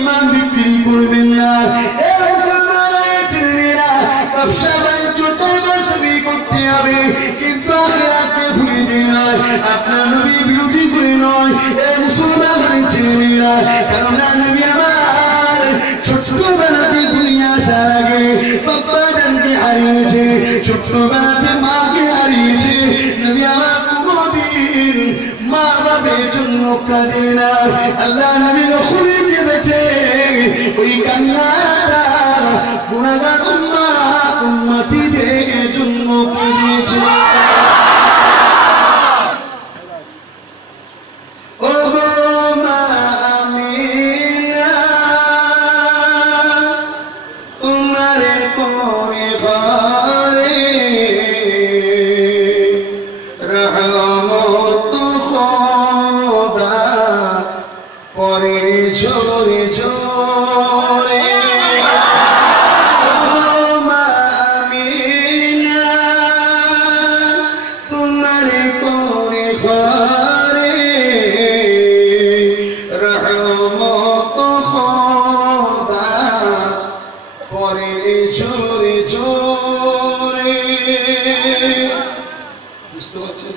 ঈমান বিক্রি করবেন না। এ মুসলমানের ছেলেরা ব্যবসা বাণিজ্য তরবারি করতে হবে, কিন্তু আখিরাতকে ভুলে যেও না। আপনার নবী বিরোধী করে নয় এ মুসলমানের ছেলেরা, কারণ নবী আমার ছোট্টবেলাতে দুনিয়া আসার আগে বাবা জানকে হারিয়েছে, ছোট্টবেলাতে মাকে হারিয়েছে। নবী আমার কোনদিন মা বাবার জন্য কাঁদে না। আল্লাহ নবী খুলে কেঁদেছে, ওই কান্নাটা গুনাহগার উম্মতিদের জন্য কেঁদেছে। বুঝতে পারছেন?